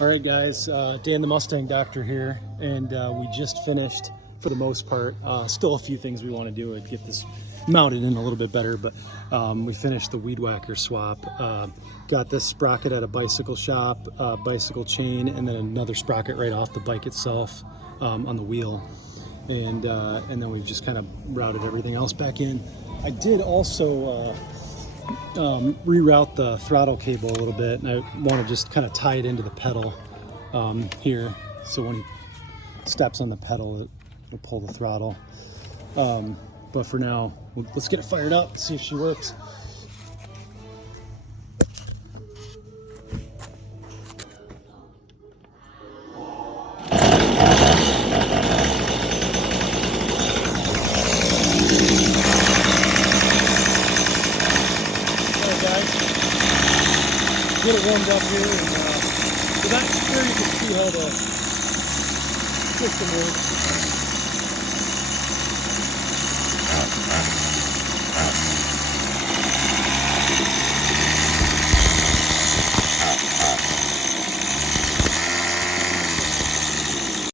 All right, guys, Dan the Mustang Doctor here, and we just finished, for the most part. Still a few things we want to do to get this mounted in a little bit better, but we finished the weed whacker swap. Got this sprocket at a bicycle shop, bicycle chain, and then another sprocket right off the bike itself on the wheel. And then we've just kind of routed everything else back in. I did also reroute the throttle cable a little bit, and I want to just kind of tie it into the pedal here, so when he steps on the pedal it will pull the throttle. But for now, let's get it fired up, see if she works. Get it warmed up here, and so that's where you can see how the system works.